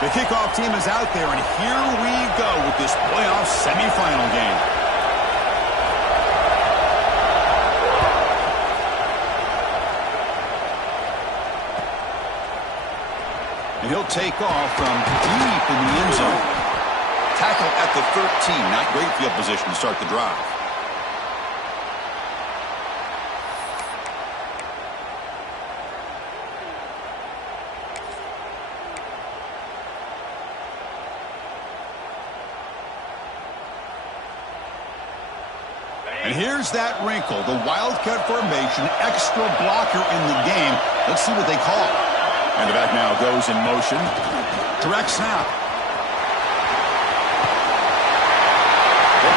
The kickoff team is out there, and here we go with this playoff semifinal game. And he'll take off from deep in the end zone. Tackle at the 13. Not great field position to start the drive. And here's that wrinkle, the wildcat formation, extra blocker in the game. Let's see what they call. And the back now goes in motion. Direct snap.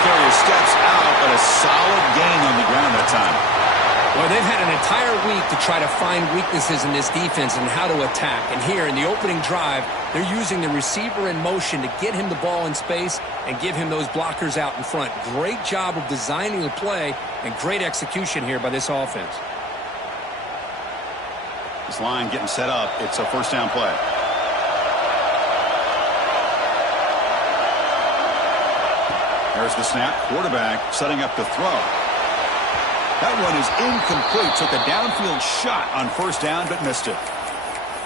Carrier steps out, but a solid gain on the ground that time. Well, they've had an entire week to try to find weaknesses in this defense and how to attack. And here in the opening drive, they're using the receiver in motion to get him the ball in space and give him those blockers out in front. Great job of designing the play and great execution here by this offense. This line getting set up. It's a first down play. There's the snap. Quarterback setting up the throw. That one is incomplete. Took a downfield shot on first down, but missed it.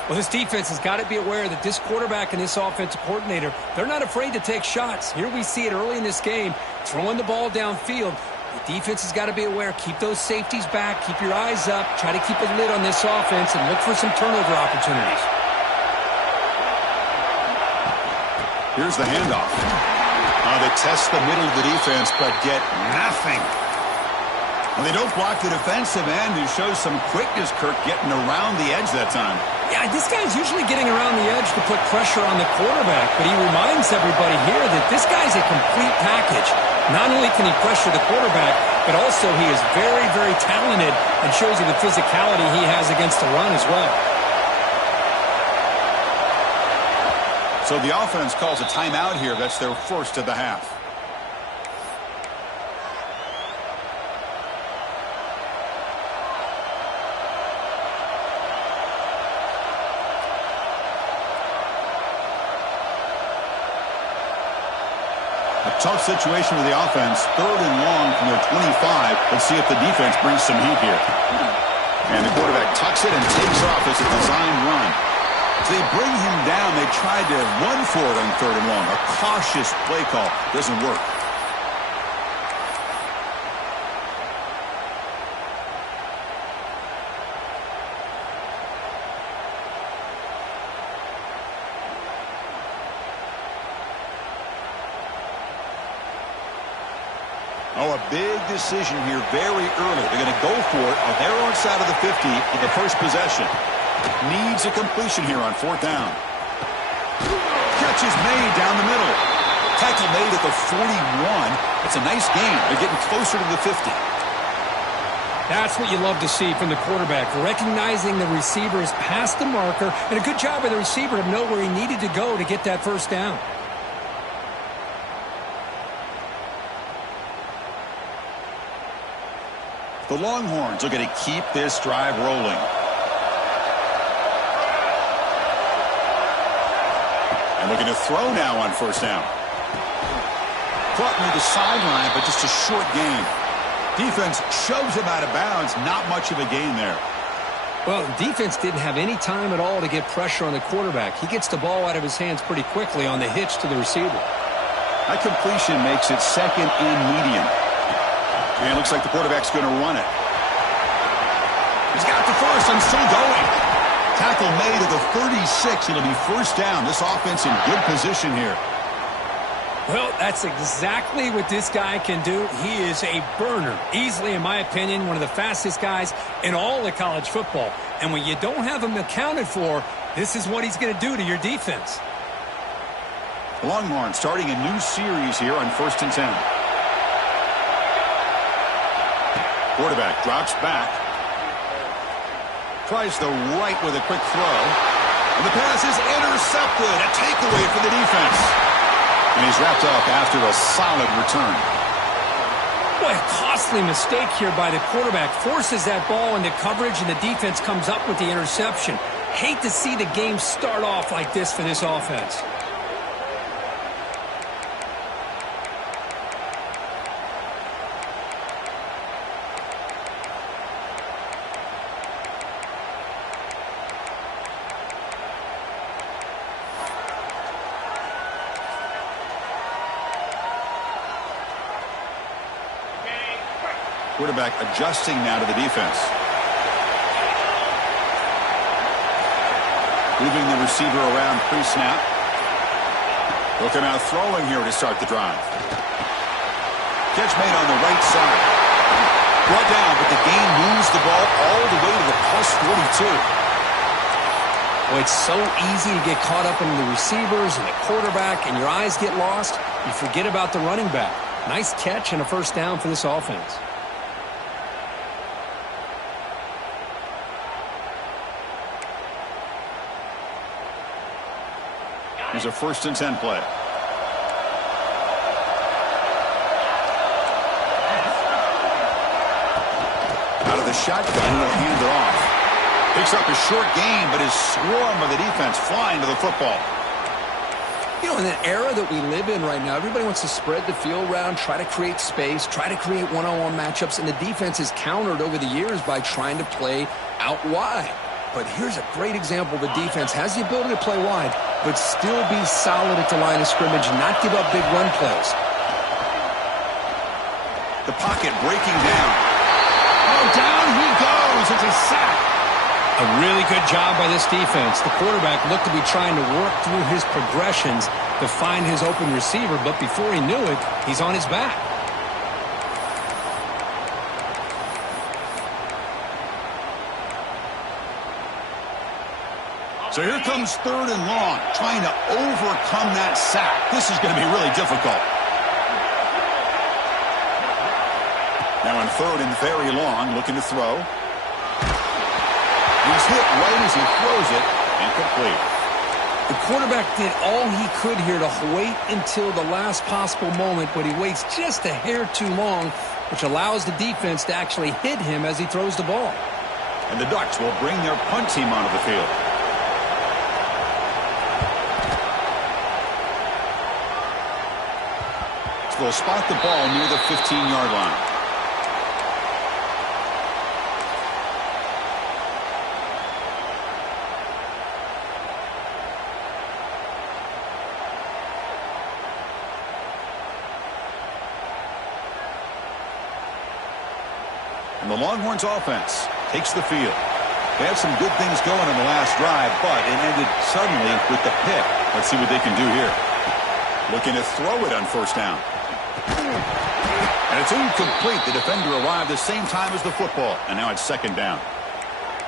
Well, this defense has got to be aware that this quarterback and this offensive coordinator, they're not afraid to take shots. Here we see it early in this game, throwing the ball downfield. The defense has got to be aware. Keep those safeties back. Keep your eyes up. Try to keep a lid on this offense and look for some turnover opportunities. Here's the handoff. They test the middle of the defense, but get nothing. Well, they don't block the defensive end, who shows some quickness, Kirk, getting around the edge that time. Yeah, this guy's usually getting around the edge to put pressure on the quarterback, but he reminds everybody here that this guy's a complete package. Not only can he pressure the quarterback, but also he is very, very talented and shows you the physicality he has against the run as well. So the offense calls a timeout here. That's their first of the half. A tough situation with the offense. 3rd and long from their 25. Let's see if the defense brings some heat here. And the quarterback tucks it and takes off as a designed run. So they bring him down. They tried to run for it on 3rd and long. A cautious play call. Doesn't work. Oh, a big decision here very early. They're going to go for it on their own side of the 50 for the first possession. Needs a completion here on 4th down. Catch is made down the middle. Tackle made at the 41. It's a nice gain. They're getting closer to the 50. That's what you love to see from the quarterback, recognizing the receiver is past the marker, and a good job by the receiver to know where he needed to go to get that first down. The Longhorns are going to keep this drive rolling. And looking to throw now on 1st down. Caught near the sideline, but just a short gain. Defense shoves him out of bounds. Not much of a gain there. Well, defense didn't have any time at all to get pressure on the quarterback. He gets the ball out of his hands pretty quickly on the hitch to the receiver. That completion makes it 2nd and medium. And it looks like the quarterback's going to run it. He's got the first and still going. Tackle made at the 36. It'll be 1st down. This offense in good position here. Well, that's exactly what this guy can do. He is a burner. Easily, in my opinion, one of the fastest guys in all of college football. And when you don't have him accounted for, this is what he's going to do to your defense. The Longhorns starting a new series here on 1st and 10. Quarterback drops back. Tries the right with a quick throw. And the pass is intercepted. A takeaway for the defense. And he's wrapped up after a solid return. Boy, a costly mistake here by the quarterback. Forces that ball into coverage, and the defense comes up with the interception. Hate to see the game start off like this for this offense. Quarterback adjusting now to the defense. Moving the receiver around pre-snap. He'll come out throwing here to start the drive. Catch made on the right side. Brought down, but the gain moves the ball all the way to the +42. Well, it's so easy to get caught up in the receivers and the quarterback, and your eyes get lost. You forget about the running back. Nice catch and a first down for this offense. Here's a 1st and 10 play. Out of the shotgun, he'll hand it off. Picks up a short gain, but his swarm of the defense flying to the football. You know, in the era that we live in right now, everybody wants to spread the field around, try to create space, try to create one-on-one matchups, and the defense is countered over the years by trying to play out wide. But here's a great example. The defense has the ability to play wide, but still be solid at the line of scrimmage, not give up big run plays. The pocket breaking down. Oh, down he goes. It's a sack. A really good job by this defense. The quarterback looked to be trying to work through his progressions to find his open receiver, but before he knew it, he's on his back. So here comes 3rd and long, trying to overcome that sack. This is going to be really difficult. Now on 3rd and very long, looking to throw. He's hit right as he throws it, incomplete. The quarterback did all he could here to wait until the last possible moment, but he waits just a hair too long, which allows the defense to actually hit him as he throws the ball. And the Ducks will bring their punt team onto the field. They'll spot the ball near the 15-yard line. And the Longhorns offense takes the field. They had some good things going in the last drive, but it ended suddenly with the pick. Let's see what they can do here. Looking to throw it on 1st down. And it's incomplete. The defender arrived the same time as the football, and now it's 2nd down.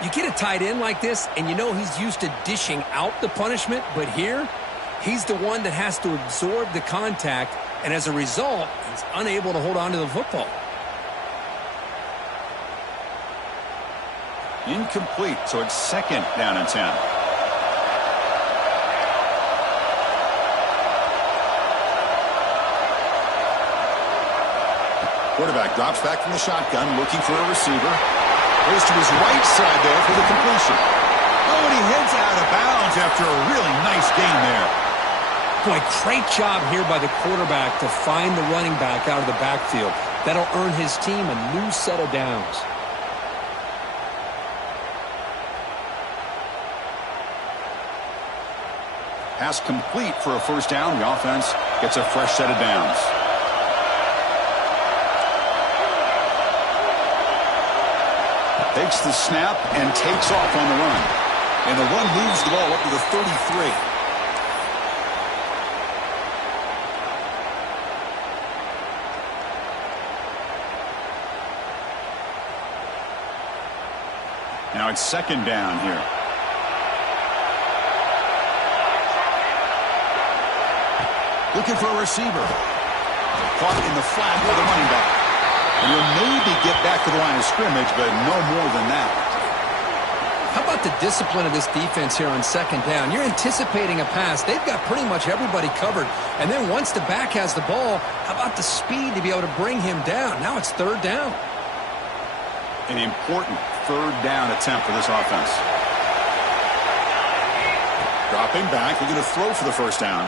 You get a tight end like this, and you know he's used to dishing out the punishment, but here, he's the one that has to absorb the contact, and as a result, he's unable to hold on to the football. Incomplete, so it's 2nd down and 10. Quarterback drops back from the shotgun, looking for a receiver. Goes to his right side there for the completion. Oh, and he heads out of bounds after a really nice gain there. Boy, great job here by the quarterback to find the running back out of the backfield. That'll earn his team a new set of downs. Pass complete for a 1st down. The offense gets a fresh set of downs. Takes the snap and takes off on the run. And the run moves the ball up to the 33. Now it's 2nd down here. Looking for a receiver. Caught in the flat by the running back. And he'll maybe get back to the line of scrimmage, but no more than that. How about the discipline of this defense here on 2nd down? You're anticipating a pass. They've got pretty much everybody covered. And then once the back has the ball, how about the speed to be able to bring him down? Now it's 3rd down. An important 3rd down attempt for this offense. Dropping back, they're going to throw for the first down.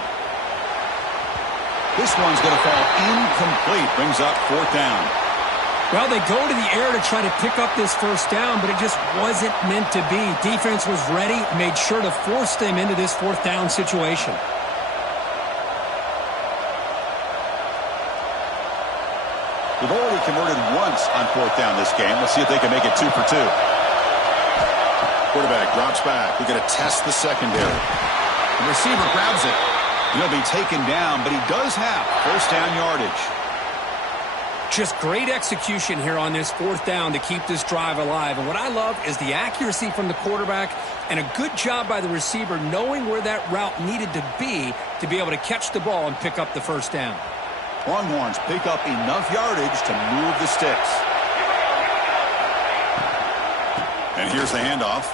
This one's going to fall incomplete. Brings up 4th down. Well, they go to the air to try to pick up this first down, but it just wasn't meant to be. Defense was ready, made sure to force them into this 4th down situation. They've already converted once on 4th down this game. Let's see if they can make it 2 for 2. Quarterback drops back. They're going to test the secondary. The receiver grabs it. He'll be taken down, but he does have first down yardage. Just great execution here on this 4th down to keep this drive alive. And what I love is the accuracy from the quarterback and a good job by the receiver knowing where that route needed to be able to catch the ball and pick up the first down. Longhorns pick up enough yardage to move the sticks. And here's the handoff.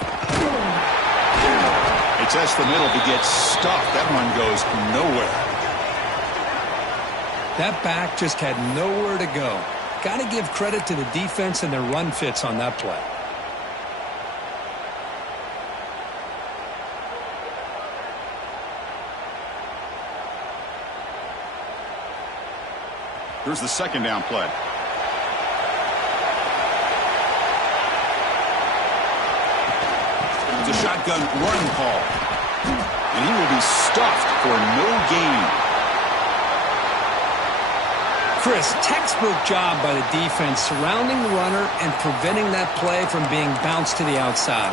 They test the middle to get stuffed. That one goes nowhere. That back just had nowhere to go. Got to give credit to the defense and their run fits on that play. Here's the second down play. It's a shotgun run call. And he will be stuffed for no gain. Chris, textbook job by the defense surrounding the runner and preventing that play from being bounced to the outside.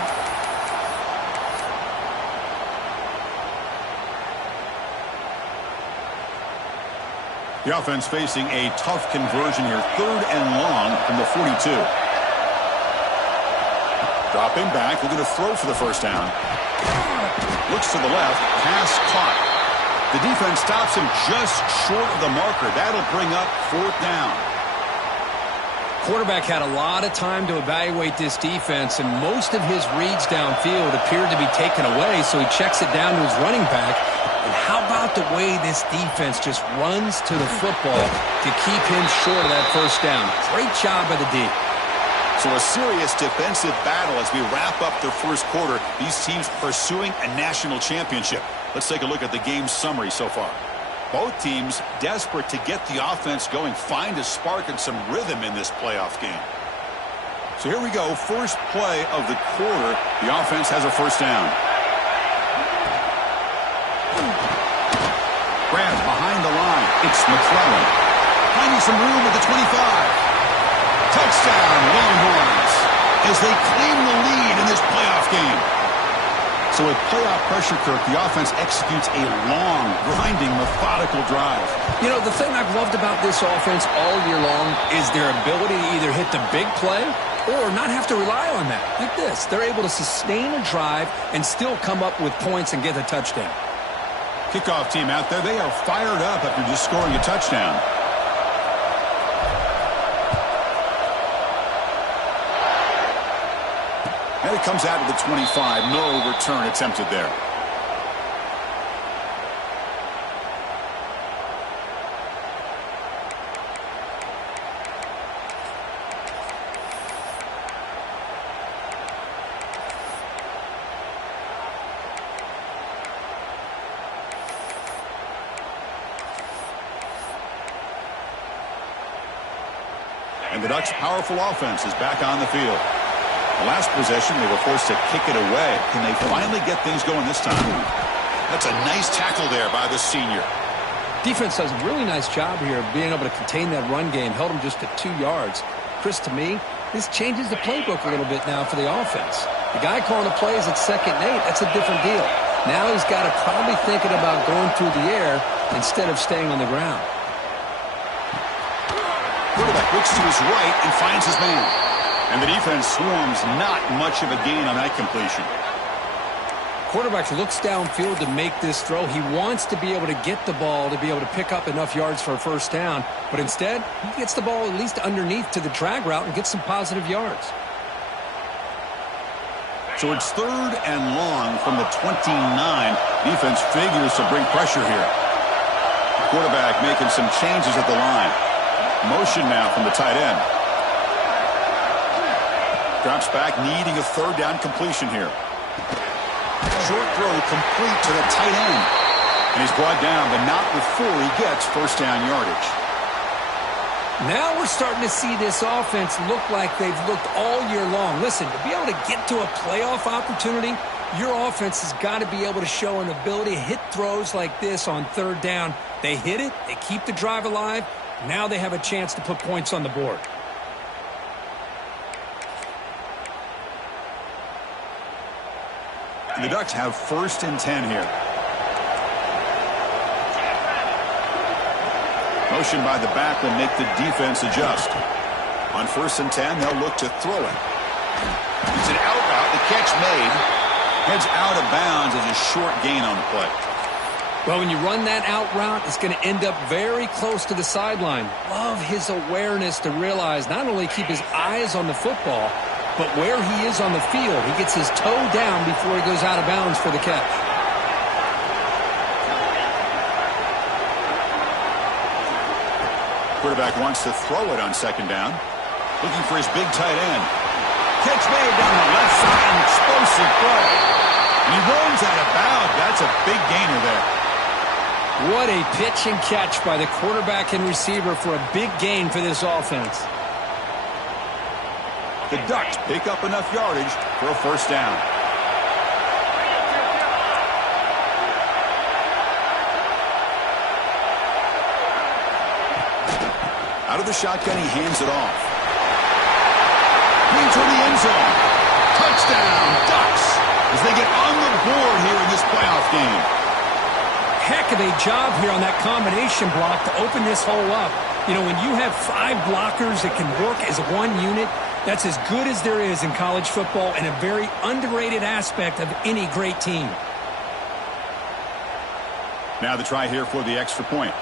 The offense facing a tough conversion here. 3rd and long from the 42. Dropping back. They're going to throw for the first down. Looks to the left. Pass caught. The defense stops him just short of the marker. That'll bring up 4th down. Quarterback had a lot of time to evaluate this defense, and most of his reads downfield appeared to be taken away, so he checks it down to his running back. And how about the way this defense just runs to the football to keep him short of that first down? Great job by the D. So a serious defensive battle as we wrap up the first quarter. These teams pursuing a national championship. Let's take a look at the game summary so far. Both teams desperate to get the offense going, find a spark and some rhythm in this playoff game. So here we go, first play of the quarter. The offense has a first down. Grab behind the line. It's McClellan. Finding some room at the 25. Touchdown, Longhorns, as they claim the lead in this playoff game. So with playoff pressure, Kirk, the offense executes a long, grinding, methodical drive. You know, the thing I've loved about this offense all year long is their ability to either hit the big play or not have to rely on that. Like this, they're able to sustain a drive and still come up with points and get a touchdown. Kickoff team out there, they are fired up after just scoring a touchdown. And it comes out to the 25. No return attempted there. And the Ducks' powerful offense is back on the field. The last possession, they were forced to kick it away. Can they finally get things going this time? That's a nice tackle there by the senior. Defense does a really nice job here of being able to contain that run game. Held them just at 2 yards. Chris, to me, this changes the playbook a little bit now for the offense. The guy calling the plays at 2nd and 8, that's a different deal. Now he's got to probably thinking about going through the air instead of staying on the ground. Quarterback looks to his right and finds his man. And the defense swarms, not much of a gain on that completion. Quarterback looks downfield to make this throw. He wants to be able to get the ball to be able to pick up enough yards for a first down. But instead, he gets the ball at least underneath to the drag route and gets some positive yards. So it's 3rd and long from the 29. Defense figures to bring pressure here. Quarterback making some changes at the line. Motion now from the tight end. Drops back, needing a 3rd down completion here. Short throw complete to the tight end. And he's brought down, but not before he gets first down yardage. Now we're starting to see this offense look like they've looked all year long. Listen, to be able to get to a playoff opportunity, your offense has got to be able to show an ability to hit throws like this on third down. They hit it, they keep the drive alive. Now they have a chance to put points on the board. The Ducks have first and 10 here. Motion by the back will make the defense adjust. On first and 10, they'll look to throw it. It's an out route. The catch made. Heads out of bounds as a short gain on the play. Well, when you run that out route, it's going to end up very close to the sideline. Love his awareness to realize not only keep his eyes on the football, but where he is on the field. He gets his toe down before he goes out of bounds for the catch. Quarterback wants to throw it on second down. Looking for his big tight end. Catch made down the left side. An explosive throw. He runs out of bounds. That's a big gainer there. What a pitch and catch by the quarterback and receiver for a big gain for this offense. The Ducks pick up enough yardage for a first down. Out of the shotgun, he hands it off. Into the end zone. Touchdown, Ducks, as they get on the board here in this playoff game. Heck of a job here on that combination block to open this hole up. You know, when you have 5 blockers that can work as one unit, that's as good as there is in college football and a very underrated aspect of any great team. Now the try here for the extra point.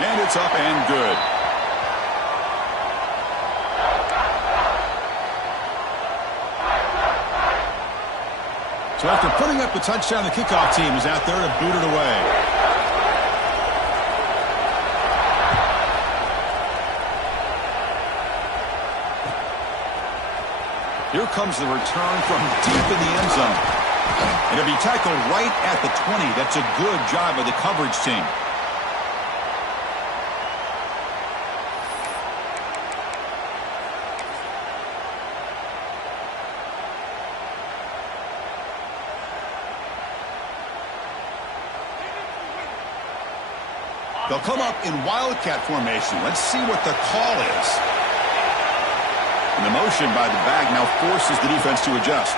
And it's up and good. So after putting up the touchdown, the kickoff team is out there to boot it away. Here comes the return from deep in the end zone. And it'll be tackled right at the 20. That's a good job by the coverage team. They'll come up in wildcat formation. Let's see what the call is. And the motion by the back now forces the defense to adjust.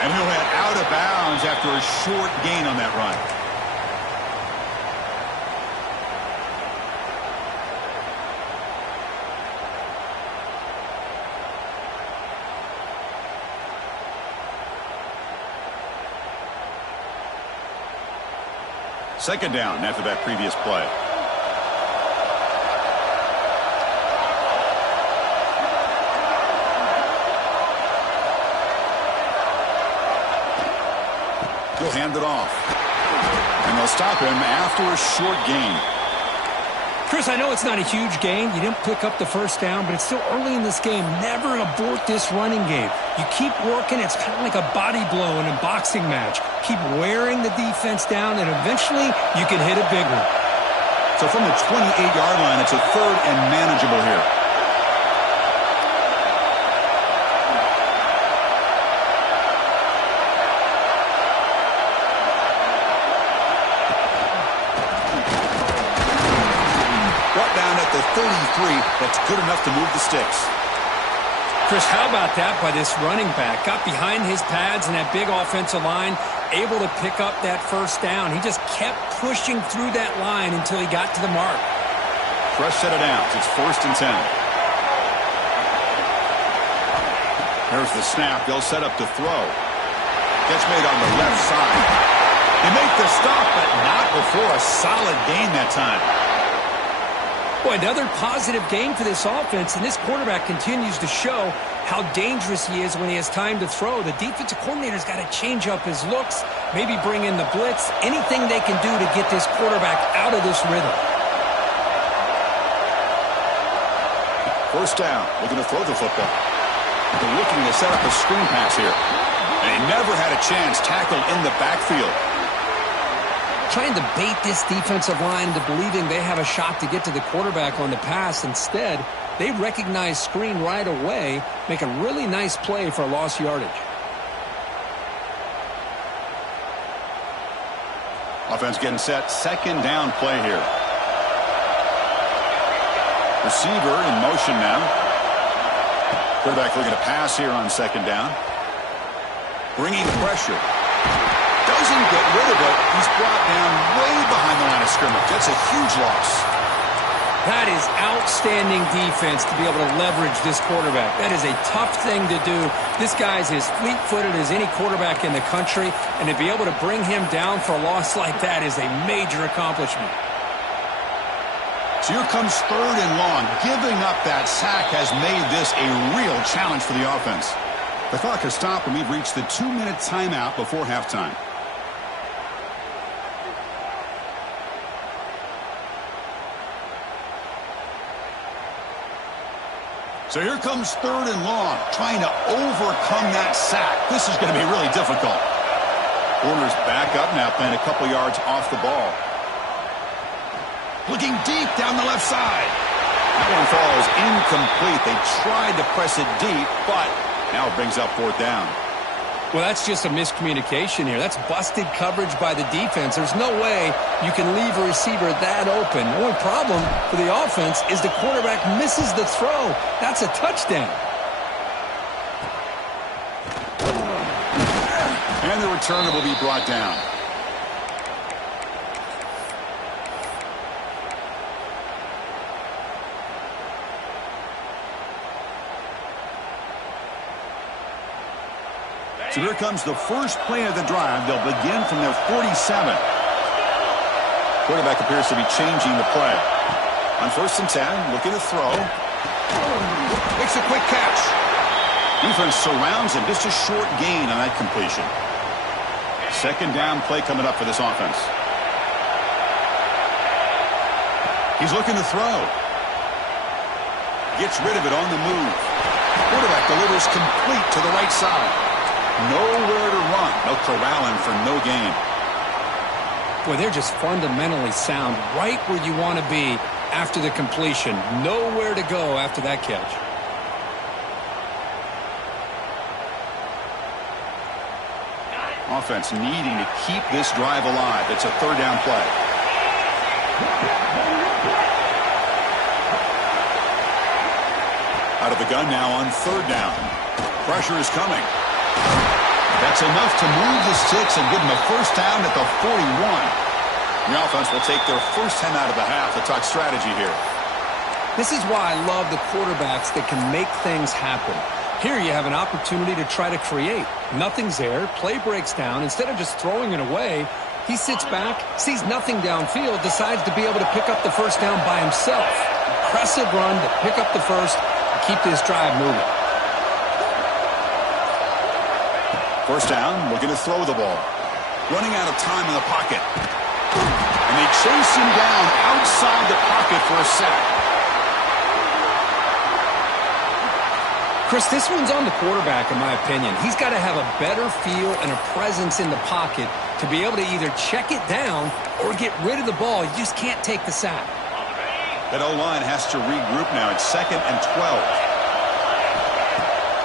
And he'll head out of bounds after a short gain on that run. Second down after that previous play. He'll hand it off. And they'll stop him after a short gain. Chris, I know it's not a huge gain. You didn't pick up the first down, but it's still early in this game. Never abort this running game. You keep working. It's kind of like a body blow in a boxing match. Keep wearing the defense down, and eventually you can hit a big one. So from the 28-yard line, it's a third and manageable here. Brought down at the 33. That's good enough to move the sticks. Chris, how about that by this running back? Got behind his pads and that big offensive line, able to pick up that first down. He just kept pushing through that line until he got to the mark. Fresh set of downs. It's first and 10. There's the snap. They'll set up to throw. Gets made on the left side. They make the stop, but not before a solid gain that time. Boy, another positive gain for this offense, and this quarterback continues to show how dangerous he is when he has time to throw. The defensive coordinator's got to change up his looks, maybe bring in the blitz, anything they can do to get this quarterback out of this rhythm. First down, looking to throw the football. They're looking to set up a screen pass here. And he never had a chance, tackled in the backfield. Trying to bait this defensive line into believing they have a shot to get to the quarterback on the pass. Instead, they recognize screen right away, make a really nice play for lost yardage. Offense getting set, second down play here. Receiver in motion now. Quarterback looking to pass here on second down. Bringing pressure. Doesn't get rid of it. He's brought down way behind the line of scrimmage. That's a huge loss. That is outstanding defense to be able to leverage this quarterback. That is a tough thing to do. This guy's as fleet-footed as any quarterback in the country, and to be able to bring him down for a loss like that is a major accomplishment. So here comes third and long. Giving up that sack has made this a real challenge for the offense. The clock has stopped, and we've reached the 2-minute timeout before halftime. So here comes third and long, trying to overcome that sack. This is going to be really difficult. Corner's back up now, playing a couple yards off the ball. Looking deep down the left side. That one falls incomplete. They tried to press it deep, but now it brings up fourth down. Well, that's just a miscommunication here. That's busted coverage by the defense. There's no way you can leave a receiver that open. The only problem for the offense is the quarterback misses the throw. That's a touchdown. And the returner will be brought down. So here comes the first play of the drive. They'll begin from their 47. Quarterback appears to be changing the play. On 1st and 10, looking to throw. Makes a quick catch. Defense surrounds him. Just a short gain on that completion. Second down play coming up for this offense. He's looking to throw. Gets rid of it on the move. Quarterback delivers complete to the right side. Nowhere to run. No corralling for no gain. Boy, they're just fundamentally sound right where you want to be after the completion. Nowhere to go after that catch. Offense needing to keep this drive alive. It's a third down play. Out of the gun now on third down. Pressure is coming. That's enough to move the sticks and give them a first down at the 41. The offense will take their first 10 out of the half. The talk strategy here. This is why I love the quarterbacks that can make things happen. Here you have an opportunity to try to create. Nothing's there. Play breaks down. Instead of just throwing it away, he sits back, sees nothing downfield, decides to be able to pick up the first down by himself. Impressive run to pick up the first and keep this drive moving. First down, looking to throw the ball. Running out of time in the pocket. And they chase him down outside the pocket for a sack. Chris, this one's on the quarterback, in my opinion. He's got to have a better feel and a presence in the pocket to be able to either check it down or get rid of the ball. You just can't take the sack. That O-line has to regroup now. It's 2nd and 12.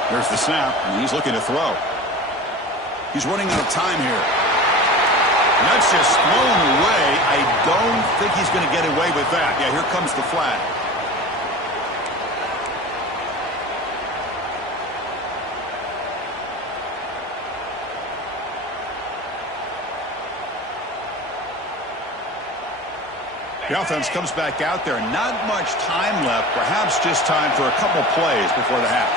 There's the snap, and he's looking to throw. He's running out of time here. And that's just thrown away. I don't think he's going to get away with that. Yeah, here comes the flag. The offense comes back out there. Not much time left. Perhaps just time for a couple plays before the half.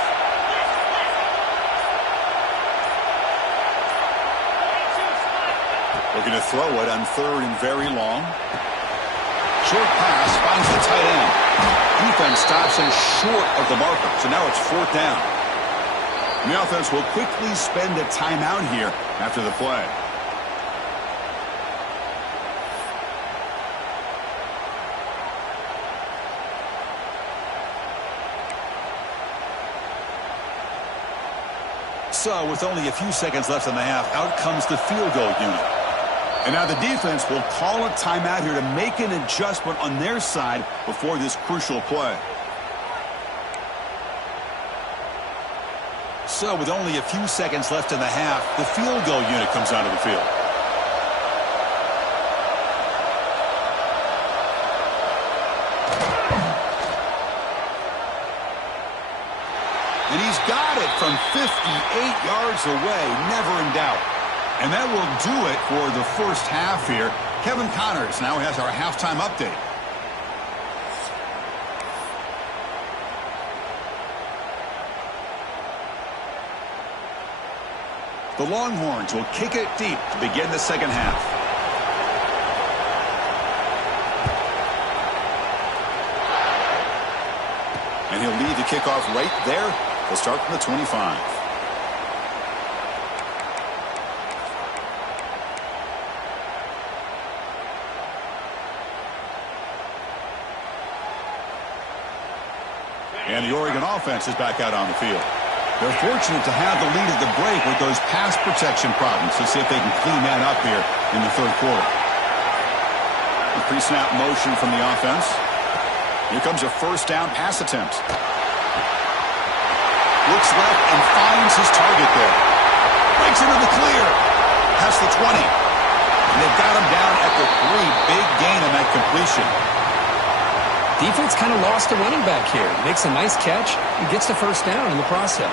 Looking to throw it on third and very long. Short pass finds the tight end. Defense stops him short of the marker. So now it's fourth down. And the offense will quickly spend a timeout here after the play. So with only a few seconds left in the half, out comes the field goal unit. And now the defense will call a timeout here to make an adjustment on their side before this crucial play. So with only a few seconds left in the half, the field goal unit comes onto the field. And he's got it from 58 yards away, never in doubt. And that will do it for the first half here. Kevin Connors now has our halftime update. The Longhorns will kick it deep to begin the second half. And he'll lead the kickoff right there. They'll start from the 25. And the Oregon offense is back out on the field. They're fortunate to have the lead at the break with those pass protection problems. Let's see if they can clean that up here in the third quarter. A pre-snap motion from the offense. Here comes a first down pass attempt. Looks left and finds his target there. Breaks into the clear. Past the 20. And they've got him down at the 3. Big gain on that completion. Defense kind of lost a running back here. Makes a nice catch and gets the first down in the process.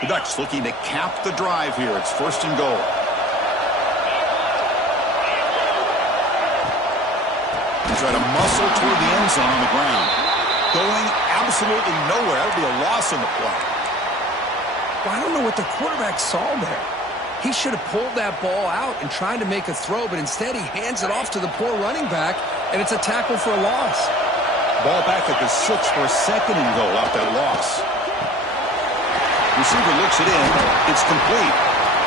The Ducks looking to cap the drive here. It's first and goal. They try to muscle toward the end zone on the ground. Going absolutely nowhere. That would be a loss on the play. Well, I don't know what the quarterback saw there. He should have pulled that ball out and tried to make a throw, but instead he hands it off to the poor running back, and it's a tackle for a loss. Ball back at the 6 for a second and goal off that loss. Receiver looks it in. It's complete.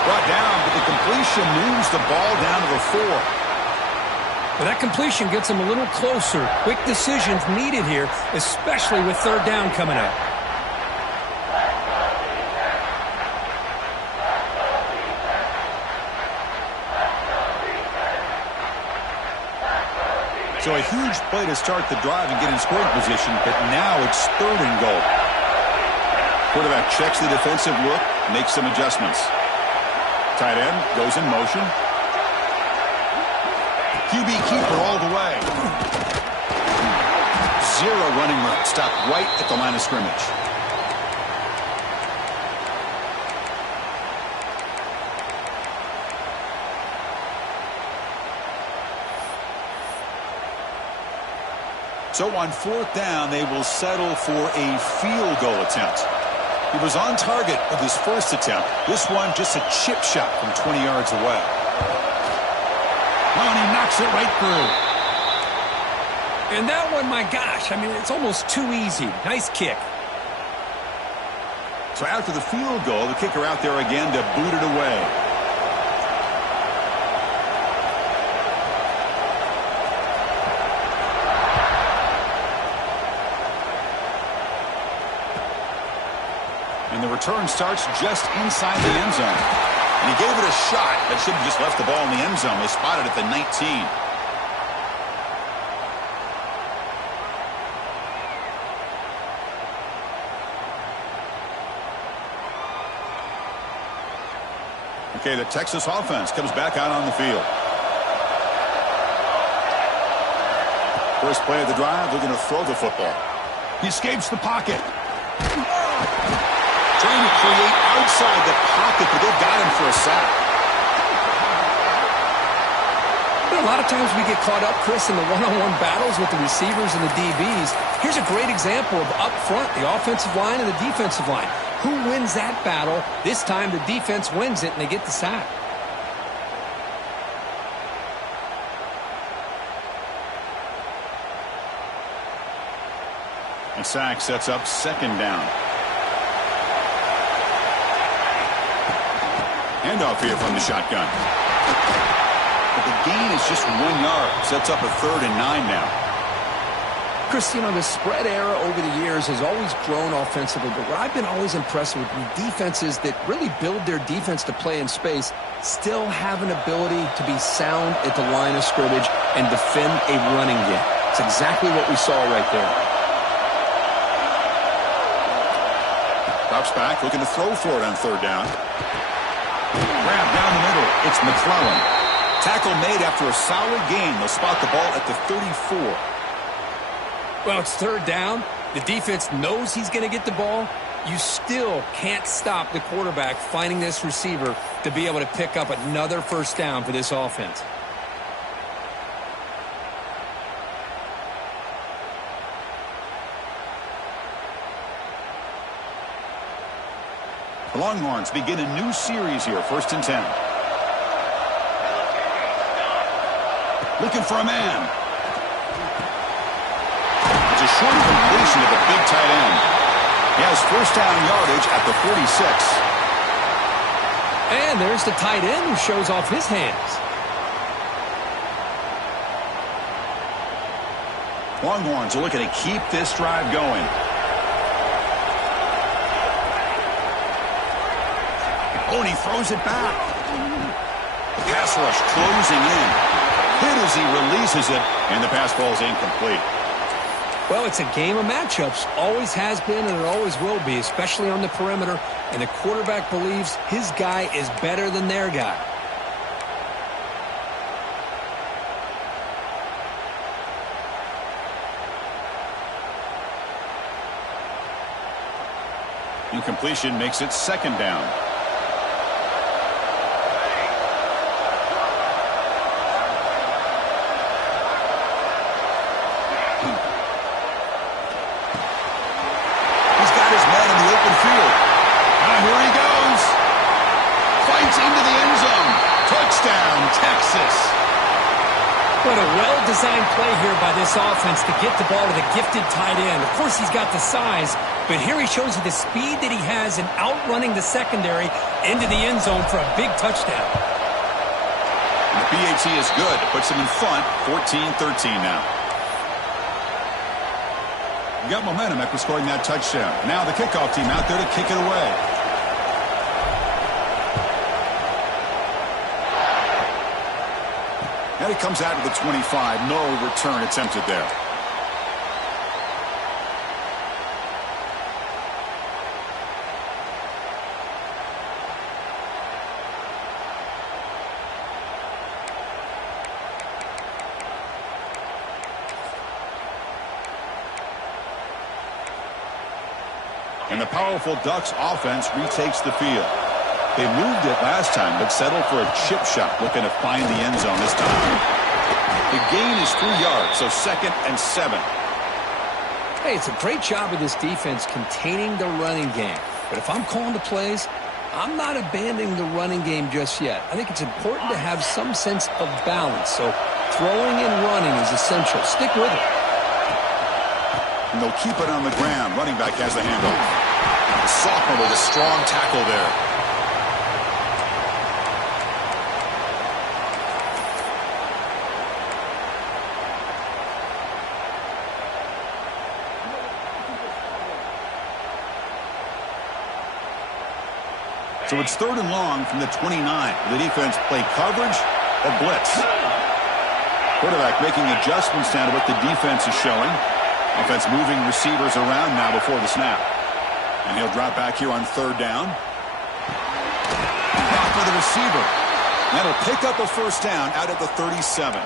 Brought down, but the completion moves the ball down to the 4. But that completion gets him a little closer. Quick decisions needed here, especially with third down coming up. So a huge play to start the drive and get in scoring position, but now it's third and goal. Quarterback checks the defensive look, makes some adjustments. Tight end goes in motion. QB keeper all the way. Zero running room. Stopped right at the line of scrimmage. So on fourth down, they will settle for a field goal attempt. He was on target with his first attempt. This one just a chip shot from 20 yards away. Oh, and he knocks it right through. And that one, my gosh, I mean, it's almost too easy. Nice kick. So after the field goal, the kicker out there again to boot it away. And the return starts just inside the end zone. And he gave it a shot. That should have just left the ball in the end zone. They spotted it at the 19. Okay, the Texas offense comes back out on the field. First play of the drive, they're going to throw the football. He escapes the pocket. Trying to create outside the pocket, but they've got him for a sack. A lot of times we get caught up, Chris, in the one-on-one battles with the receivers and the DBs. Here's a great example of up front, the offensive line and the defensive line. Who wins that battle? This time the defense wins it and they get the sack. A sack sets up second down. Handoff here from the shotgun. but the gain is just 1 yard. Sets up a 3rd and 9 now. Chris, you know, the spread era over the years has always grown offensively, but what I've been always impressed with defenses that really build their defense to play in space still have an ability to be sound at the line of scrimmage and defend a running game. It's exactly what we saw right there. Drops back, looking to throw for it on 3rd down. Grab down the middle. It's McClellan. Tackle made after a solid gain. They'll spot the ball at the 34. Well, it's 3rd down. The defense knows he's going to get the ball. You still can't stop the quarterback finding this receiver to be able to pick up another 1st down for this offense. The Longhorns begin a new series here, 1st and 10. Looking for a man. It's a short completion of a big tight end. He has 1st down yardage at the 46. And there's the tight end who shows off his hands. Longhorns are looking to keep this drive going. Oh, and he throws it back. The pass rush closing in. Hit as he releases it, and the pass ball is incomplete. Well, it's a game of matchups. Always has been, and it always will be, especially on the perimeter. And the quarterback believes his guy is better than their guy. Incompletion makes it 2nd down. What a well-designed play here by this offense to get the ball to the gifted tight end. Of course, he's got the size, but here he shows you the speed that he has in outrunning the secondary into the end zone for a big touchdown. And the PAT is good. It puts him in front, 14-13 now. You got momentum after scoring that touchdown. Now the kickoff team out there to kick it away. And he comes out to the 25. No return attempted there. And the powerful Ducks offense retakes the field. They moved it last time, but settled for a chip shot, looking to find the end zone this time. The gain is 3 yards, so 2nd and 7. Hey, it's a great job of this defense containing the running game. But if I'm calling the plays, I'm not abandoning the running game just yet. I think it's important to have some sense of balance. So throwing and running is essential. Stick with it. And they'll keep it on the ground. Running back has the handoff. The sophomore with a strong tackle there. So it's 3rd and long from the 29. Will the defense play coverage or blitz? Quarterback making adjustments now to what the defense is showing. Offense moving receivers around now before the snap. And he'll drop back here on 3rd down. Back for the receiver. That'll pick up a 1st down out at the 37.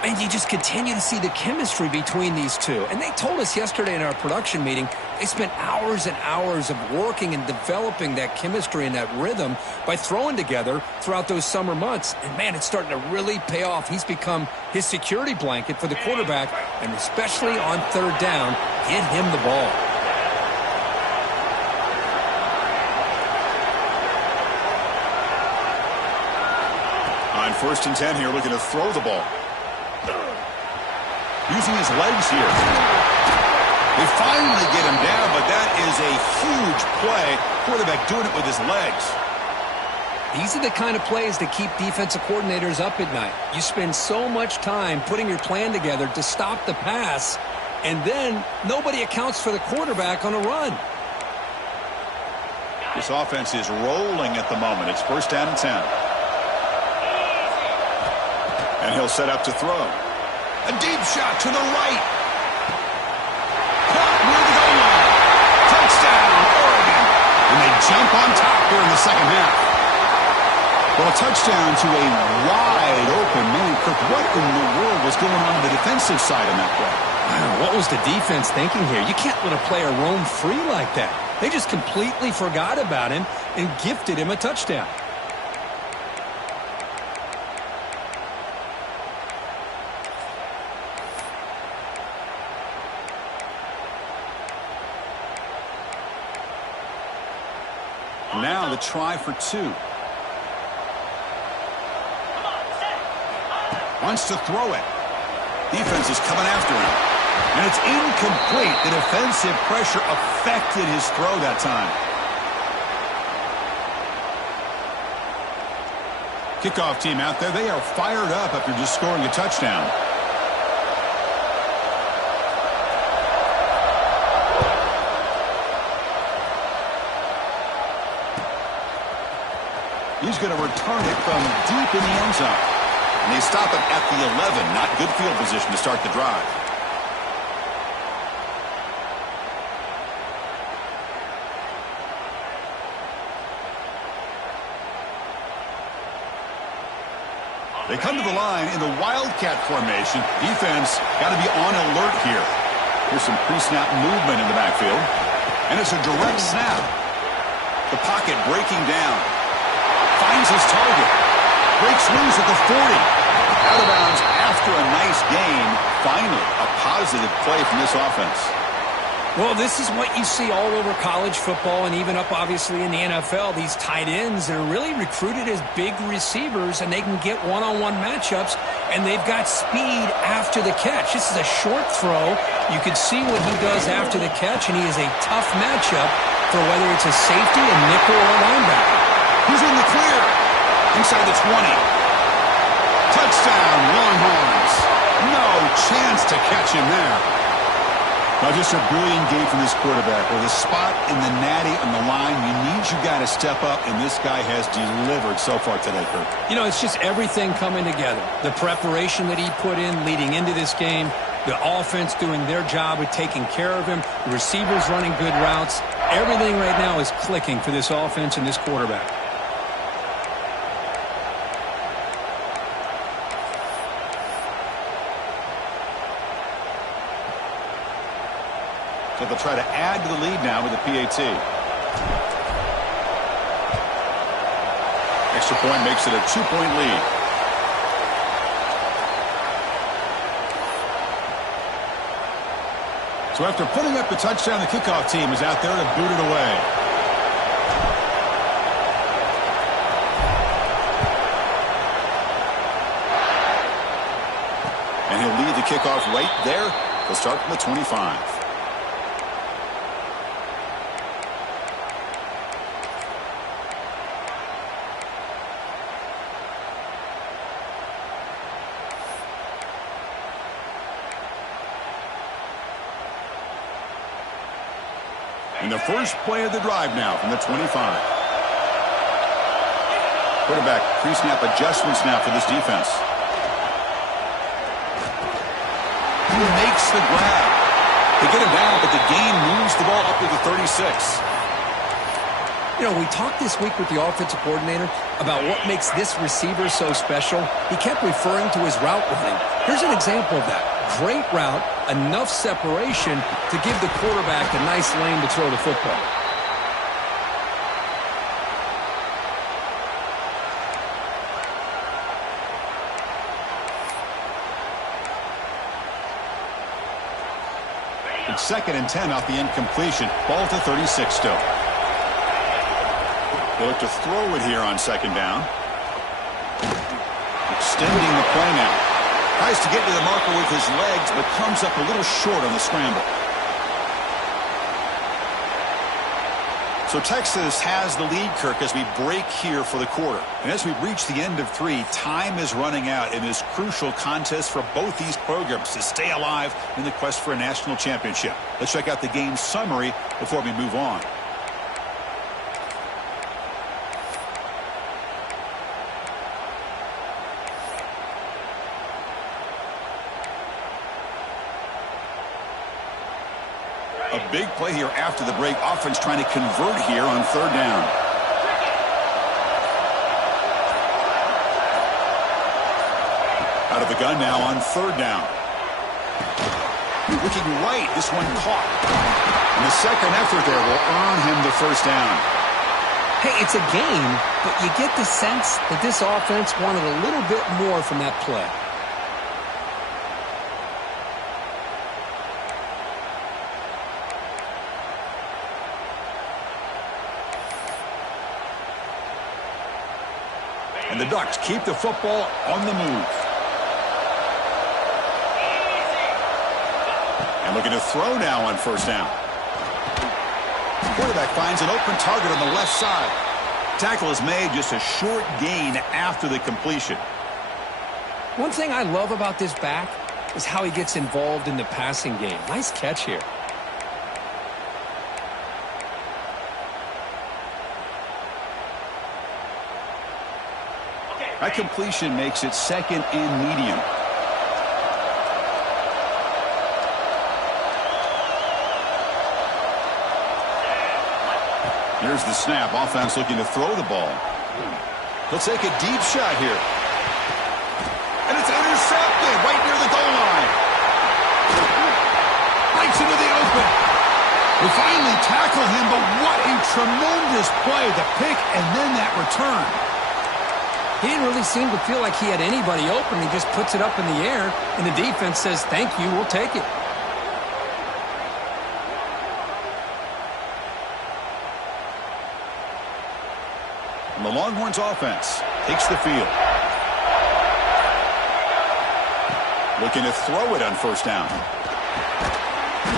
And you just continue to see the chemistry between these two. And they told us yesterday in our production meeting, they spent hours and hours of working and developing that chemistry and that rhythm by throwing together throughout those summer months. And, man, it's starting to really pay off. He's become his security blanket for the quarterback, and especially on 3rd down, get him the ball. On 1st and 10 here, looking to throw the ball. Using his legs here. They finally get him down, but that is a huge play. Quarterback doing it with his legs. These are the kind of plays that keep defensive coordinators up at night. You spend so much time putting your plan together to stop the pass, and then nobody accounts for the quarterback on a run. This offense is rolling at the moment. It's 1st down and 10. And he'll set up to throw. A deep shot to the right. Caught near the goal line. Touchdown, Oregon. And they jump on top here in the second half. Well, a touchdown to a wide open man. Kirk, what in the world was going on the defensive side on that play? What was the defense thinking here? You can't let a player roam free like that. They just completely forgot about him and gifted him a touchdown. Now the try for 2. Wants to throw it. Defense is coming after him. And it's incomplete. The defensive pressure affected his throw that time. Kickoff team out there. They are fired up after just scoring a touchdown. He's going to return it from deep in the end zone. And they stop it at the 11. Not good field position to start the drive. They come to the line in the Wildcat formation. Defense got to be on alert here. Here's some pre-snap movement in the backfield. And it's a direct snap. The pocket breaking down. Finds his target. Breaks loose at the 40. Out of bounds after a nice gain. Finally, a positive play from this offense. Well, this is what you see all over college football and even up, obviously, in the NFL. These tight ends that are really recruited as big receivers, and they can get one-on-one matchups, and they've got speed after the catch. This is a short throw. You can see what he does after the catch, and he is a tough matchup for whether it's a safety, a nickel, or a linebacker. He's in the clear. Inside the 20. Touchdown, Longhorns. No chance to catch him there. Now, just a brilliant game from this quarterback. With a spot in the natty on the line, you got to step up, and this guy has delivered so far today, Kirk. You know, it's just everything coming together. The preparation that he put in leading into this game, the offense doing their job of taking care of him, the receivers running good routes. Everything right now is clicking for this offense and this quarterback. So they'll try to add to the lead now with the PAT. Extra point makes it a 2-point lead. So after putting up the touchdown, the kickoff team is out there to boot it away. And he'll lead the kickoff right there. He'll start from the 25. And the first play of the drive now from the 25. Quarterback pre-snap adjustments now for this defense. He makes the grab. They get him down, but the gain moves the ball up to the 36. You know, we talked this week with the offensive coordinator about what makes this receiver so special. He kept referring to his route running. Here's an example of that. Great route, enough separation to give the quarterback a nice lane to throw the football. It's 2nd and 10 off the incompletion. Ball to 36 still. They look to throw it here on 2nd down. Extending the play now. Tries to get to the marker with his legs, but comes up a little short on the scramble. So Texas has the lead, Kirk, as we break here for the quarter. And as we reach the end of 3, time is running out in this crucial contest for both these programs to stay alive in the quest for a national championship. Let's check out the game summary before we move on. A big play here after the break. Offense trying to convert here on 3rd down. Out of the gun now on 3rd down. Looking right. This one caught. And the second effort there will earn him the 1st down. Hey, it's a game, but you get the sense that this offense wanted a little bit more from that play. And the Ducks keep the football on the move. And looking to throw now on 1st down. The quarterback finds an open target on the left side. Tackle is made, just a short gain after the completion. One thing I love about this back is how he gets involved in the passing game. Nice catch here. That completion makes it 2nd and medium. Here's the snap. Offense looking to throw the ball. Let's take a deep shot here. And it's intercepted right near the goal line. Breaks into the open. They finally tackle him, but what a tremendous play. The pick and then that return. He didn't really seem to feel like he had anybody open. He just puts it up in the air, and the defense says, thank you, we'll take it. And the Longhorns offense takes the field. Looking to throw it on 1st down.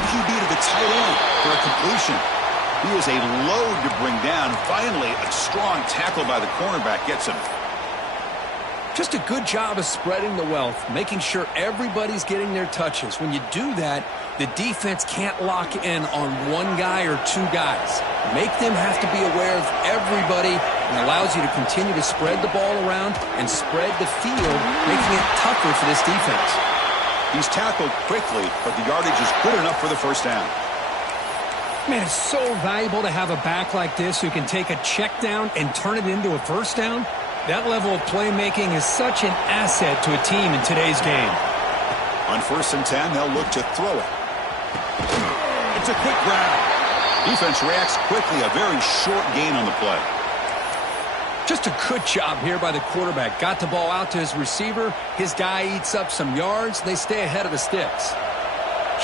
QB to the tight end for a completion. He is a load to bring down. Finally, a strong tackle by the cornerback gets him. Just a good job of spreading the wealth, making sure everybody's getting their touches. When you do that, the defense can't lock in on one guy or 2 guys. Make them have to be aware of everybody, and allows you to continue to spread the ball around and spread the field, making it tougher for this defense. He's tackled quickly, but the yardage is good enough for the 1st down. Man, it's so valuable to have a back like this who can take a check down and turn it into a 1st down. That level of playmaking is such an asset to a team in today's game. On 1st and 10, they'll look to throw it. It's a quick grab. Defense reacts quickly, a very short gain on the play. Just a good job here by the quarterback. Got the ball out to his receiver. His guy eats up some yards. They stay ahead of the sticks.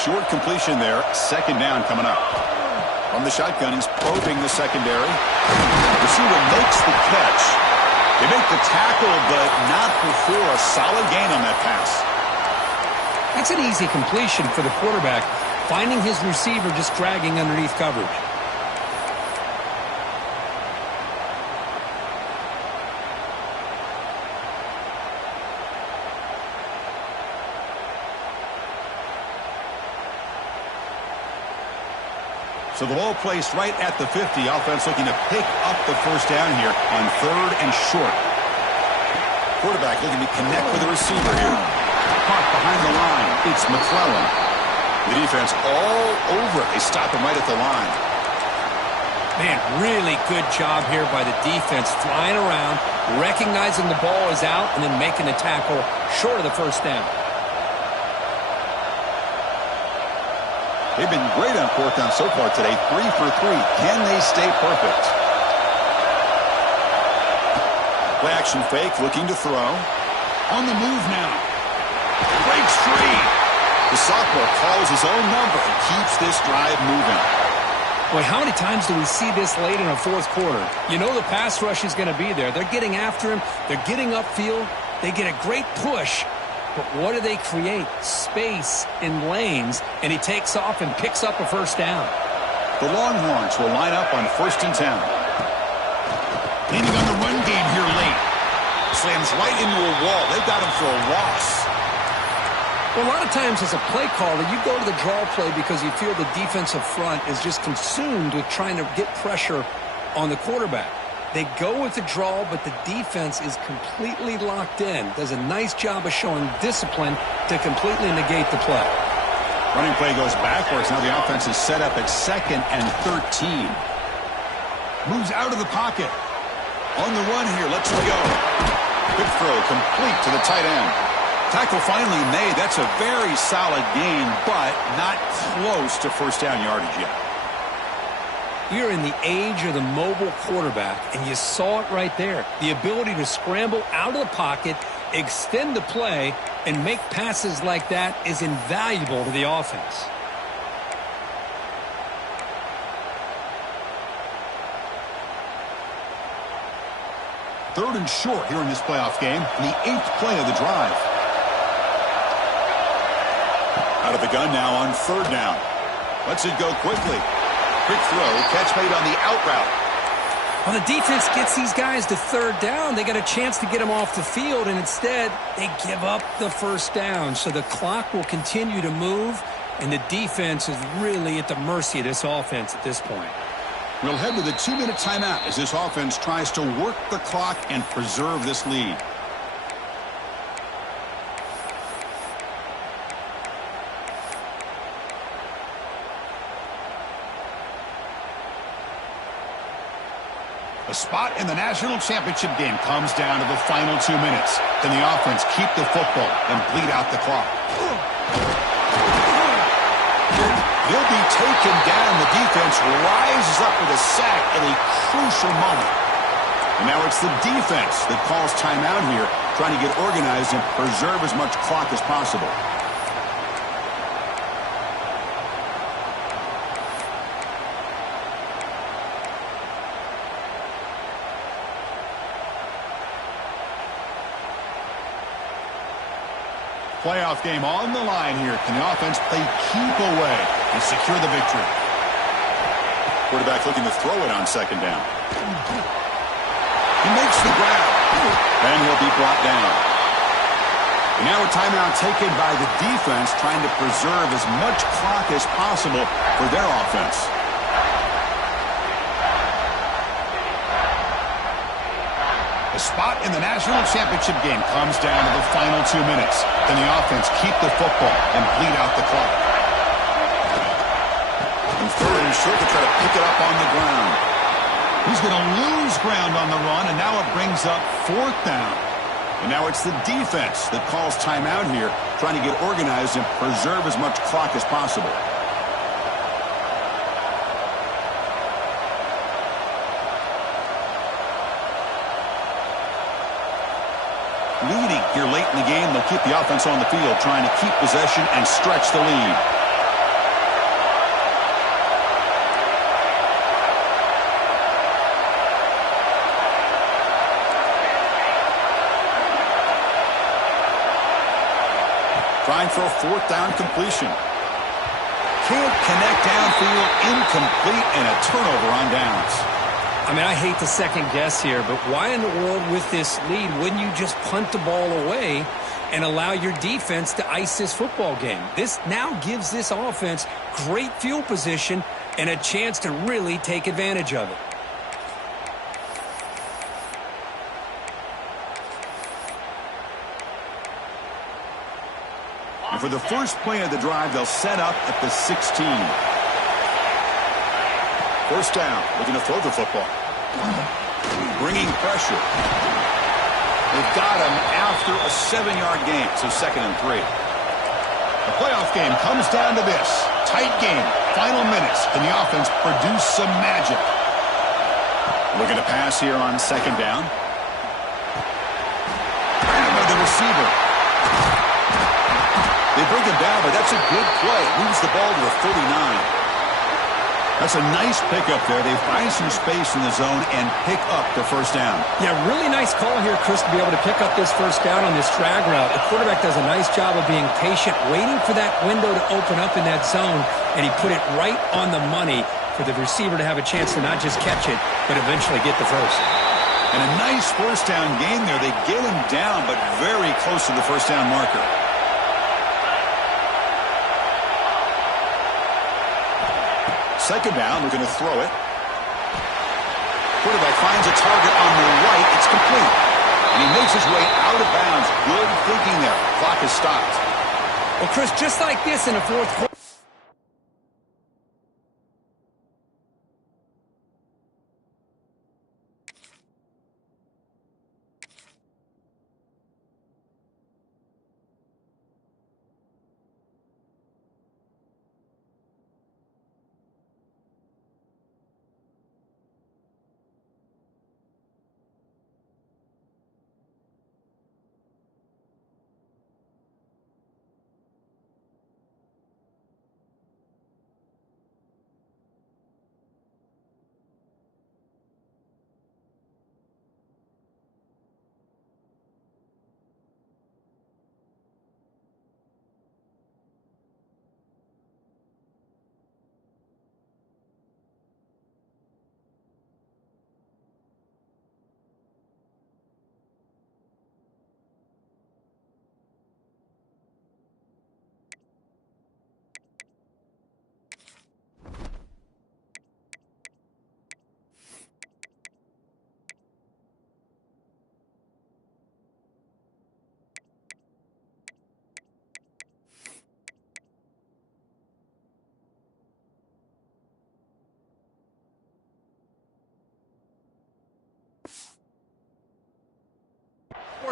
Short completion there. 2nd down coming up. From the shotgun, he's probing the secondary. Receiver makes the catch. They make the tackle, but not before a solid gain on that pass. That's an easy completion for the quarterback, finding his receiver just dragging underneath coverage. So the ball placed right at the 50. Offense looking to pick up the 1st down here on 3rd and short. Quarterback looking to connect with the receiver here. Caught behind the line. It's McClellan. The defense all over it. They stop him right at the line. Man, really good job here by the defense, flying around, recognizing the ball is out, and then making the tackle short of the 1st down. They've been great on 4th down so far today. 3 for 3. Can they stay perfect? Play action fake, looking to throw. On the move now. Breaks free. The sophomore calls his own number and keeps this drive moving. Boy, how many times do we see this late in a 4th quarter? You know the pass rush is going to be there. They're getting after him. They're getting upfield. They get a great push. But what do they create? Space in lanes, and he takes off and picks up a 1st down. The Longhorns will line up on 1st and 10. Leaning on the run game here late. Slams right into a wall. They've got him for a loss. Well, a lot of times as a play caller, you go to the draw play because you feel the defensive front is just consumed with trying to get pressure on the quarterback. They go with the draw, but the defense is completely locked in. Does a nice job of showing discipline to completely negate the play. Running play goes backwards. Now the offense is set up at 2nd and 13. Moves out of the pocket. On the run here. Let's go. Quick throw complete to the tight end. Tackle finally made. That's a very solid gain, but not close to first down yardage yet. You're in the age of the mobile quarterback, and you saw it right there. The ability to scramble out of the pocket, extend the play, and make passes like that is invaluable to the offense. Third and short here in this playoff game, the 8th play of the drive. Out of the gun now on 3rd down. Lets it go quickly. Quick throw, catch made on the out route. When the defense gets these guys to 3rd down, they got a chance to get them off the field, and instead they give up the 1st down. So the clock will continue to move, and the defense is really at the mercy of this offense at this point. We'll head to the 2-minute timeout as this offense tries to work the clock and preserve this lead. A spot in the national championship game comes down to the final 2 minutes. Can the offense keep the football and bleed out the clock? He'll be taken down. The defense rises up with a sack at a crucial moment. And now it's the defense that calls timeout here, trying to get organized and preserve as much clock as possible. Playoff game on the line here. Can the offense play keep away and secure the victory? Quarterback looking to throw it on 2nd down. He makes the grab. And he'll be brought down. And now a timeout taken by the defense, trying to preserve as much clock as possible for their offense. The spot in the national championship game comes down to the final 2 minutes. Can the offense keep the football and bleed out the clock? And 3rd and short to try to pick it up on the ground. He's going to lose ground on the run, and now it brings up 4th down. And now it's the defense that calls timeout here, trying to get organized and preserve as much clock as possible. Leading here late in the game, they'll keep the offense on the field, trying to keep possession and stretch the lead. Trying for a 4th down completion. Can't connect downfield, incomplete, and a turnover on downs. I mean, I hate to second guess here, but why in the world with this lead wouldn't you just punt the ball away and allow your defense to ice this football game? This now gives this offense great field position and a chance to really take advantage of it. And for the first play of the drive, they'll set up at the 16. 1st down, looking to throw the football. Bringing pressure. They've got him after a 7-yard gain, so 2nd and 3. The playoff game comes down to this. Tight game, final minutes, and the offense produce some magic. Looking to pass here on 2nd down. By the receiver. They bring him down, but that's a good play. Moves the ball to the 39. That's a nice pickup there. They find some space in the zone and pick up the first down. Yeah, really nice call here, Chris, to be able to pick up this first down on this drag route. The quarterback does a nice job of being patient, waiting for that window to open up in that zone, and he put it right on the money for the receiver to have a chance to not just catch it, but eventually get the first. And a nice first down gain there. They get him down, but very close to the first down marker. Second down, they're going to throw it. Quarterback finds a target on the right. It's complete. And he makes his way out of bounds. Good thinking there. Clock is stopped. Well, Chris, just like this in the fourth quarter.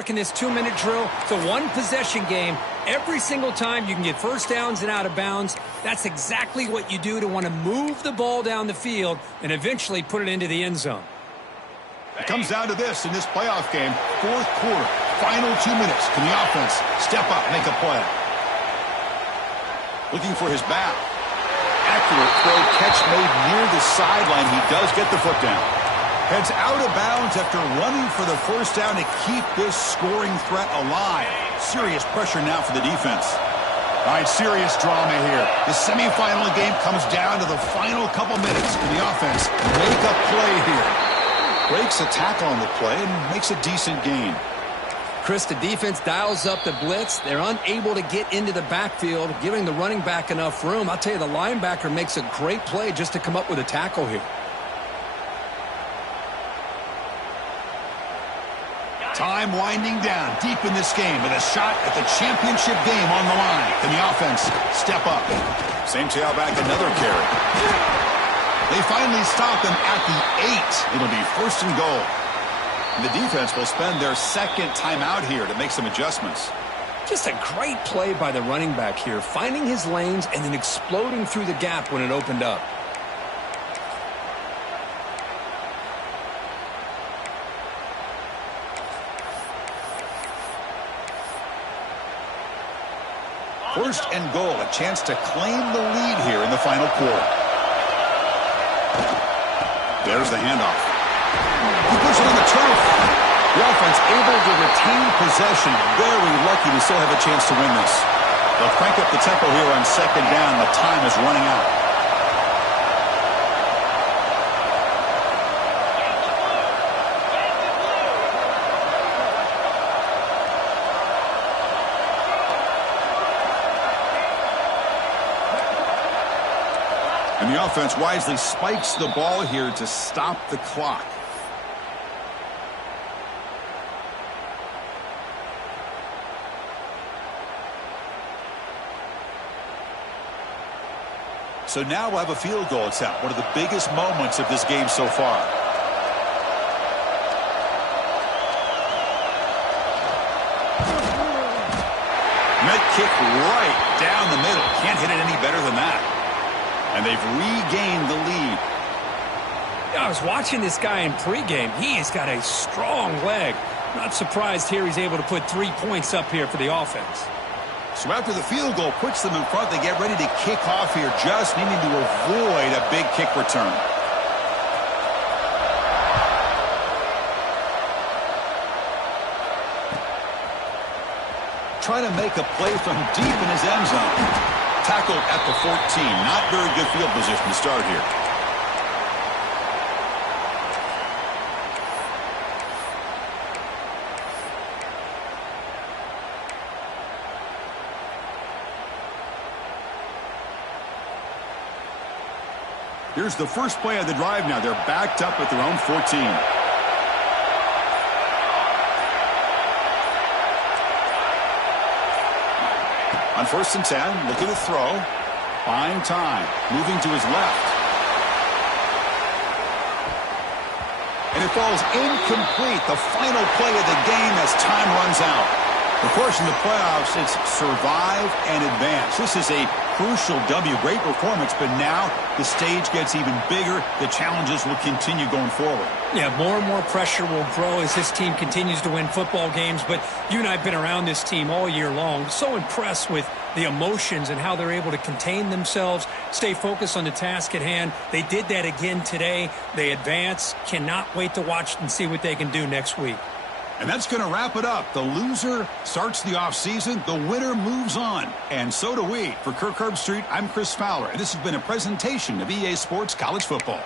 In this 2-minute drill, it's a one-possession game. Every single time you can get first downs and out of bounds. That's exactly what you do to want to move the ball down the field and eventually put it into the end zone. It comes down to this in this playoff game. Fourth quarter, final 2 minutes. Can the offense step up, make a play? Looking for his back. Accurate throw, catch made near the sideline. He does get the foot down. Heads out of bounds after running for the first down to keep this scoring threat alive. Serious pressure now for the defense. All right, serious drama here. The semifinal game comes down to the final couple minutes. Can the offense make a play here? Breaks a tackle on the play and makes a decent gain. Chris, the defense dials up the blitz. They're unable to get into the backfield, giving the running back enough room. I'll tell you, the linebacker makes a great play just to come up with a tackle here. Time winding down deep in this game with a shot at the championship game on the line. Can the offense step up? Same tailback, another carry. They finally stop him at the 8. It'll be first and goal. And the defense will spend their second timeout here to make some adjustments. Just a great play by the running back here, finding his lanes and then exploding through the gap when it opened up. First and goal, a chance to claim the lead here in the final quarter. There's the handoff. He puts it on the turf. The offense able to retain possession. Very lucky to still have a chance to win this. They'll crank up the tempo here on second down. The time is running out. And the offense wisely spikes the ball here to stop the clock. So now we'll have a field goal attempt, one of the biggest moments of this game so far. Met kick right down the middle. Can't hit it any better than that. And they've regained the lead. I was watching this guy in pregame. He has got a strong leg. Not surprised here he's able to put 3 points up here for the offense. So after the field goal puts them in front, they get ready to kick off here, just needing to avoid a big kick return. Trying to make a play from deep in his end zone. Tackled at the 14. Not very good field position to start here. Here's the first play of the drive now. They're backed up at their own 14. On 1st and 10, looking to throw. Buying time. Moving to his left. And it falls incomplete. The final play of the game as time runs out. Of course, in the playoffs, it's survive and advance. This is a crucial W. Great performance, but now the stage gets even bigger. The challenges will continue going forward. Yeah, more and more pressure will grow as this team continues to win football games. But you and I have been around this team all year long. So impressed with the emotions and how they're able to contain themselves, stay focused on the task at hand. They did that again today. They advance. Cannot wait to watch and see what they can do next week. And that's going to wrap it up. The loser starts the offseason. The winner moves on. And so do we. For Kirk Herbstreit, I'm Chris Fowler. And this has been a presentation of EA Sports College Football.